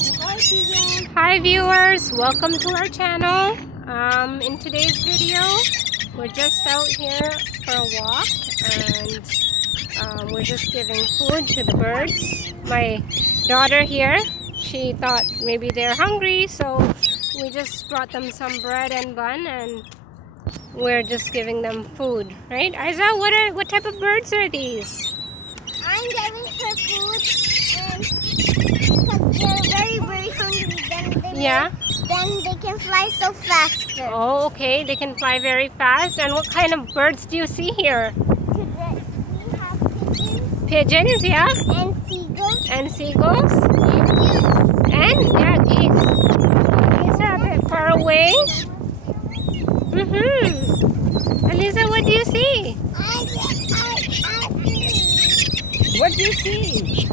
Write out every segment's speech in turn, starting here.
Hi viewers, welcome to our channel. In today's video, we're just out here for a walk and we're just giving food to the birds. My daughter here, she thought maybe they're hungry, so we just brought them some bread and bun and we're just giving them food. Right? Isa, what type of birds are these? I'm giving her food and because they're very hungry, then they can fly so faster. Oh, okay. They can fly very fast. And what kind of birds do you see here? We have pigeons. Pigeons, yeah. And seagulls. And seagulls. And geese. And, geese. These are a bit far away. Alisa, what do you see? What do you see?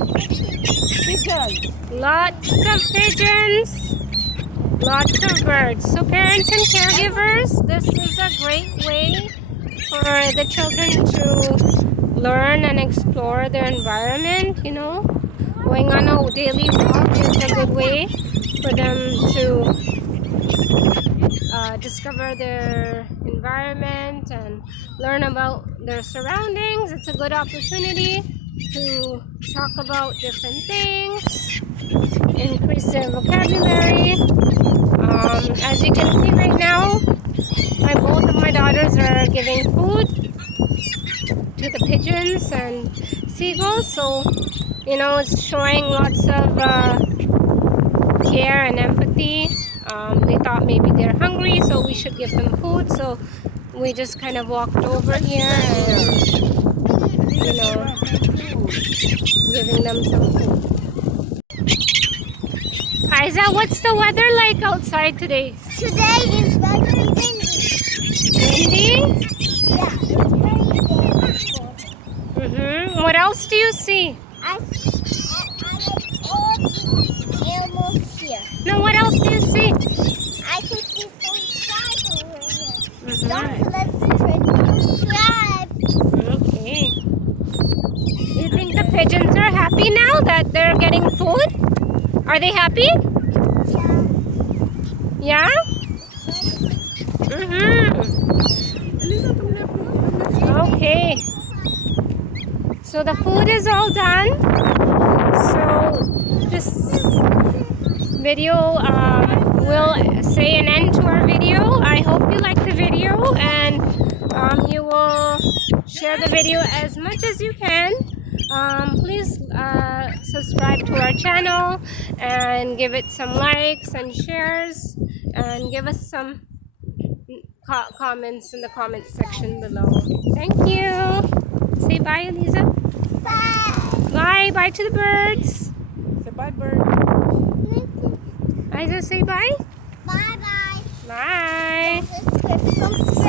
Pigeons. Lots of pigeons. Lots of birds. So parents and caregivers, this is a great way for the children to learn and explore their environment, you know. Going on a daily walk is a good way for them to discover their environment and learn about their surroundings. It's a good opportunity to talk about different things, increase their vocabulary. As you can see right now, both of my daughters are giving food to the pigeons and seagulls, so you know, it's showing lots of care and empathy. They thought maybe they're hungry, so we should give them food, so we just kind of walked over here and, you know, giving them some food. Isa, what's the weather like outside today? Today is very windy. Windy? Yeah, it's very windy. What else do you see? I like all the animals here. Now, what else do you see? I can see some stars over here. Don't forget to subscribe. Okay. Do you think the pigeons are happy now that they're getting food? Are they happy? Yeah? Okay. So the food is all done. So this video will say an end to our video. I hope you like the video and you will share the video as much as you can. Please subscribe to our channel and give it some likes and shares and give us some comments in the comment section below. Thank you. Say bye, Elisa. Bye. Bye. Bye to the birds. Say bye, bird. Isa, say bye. Bye. Bye. Subscribe.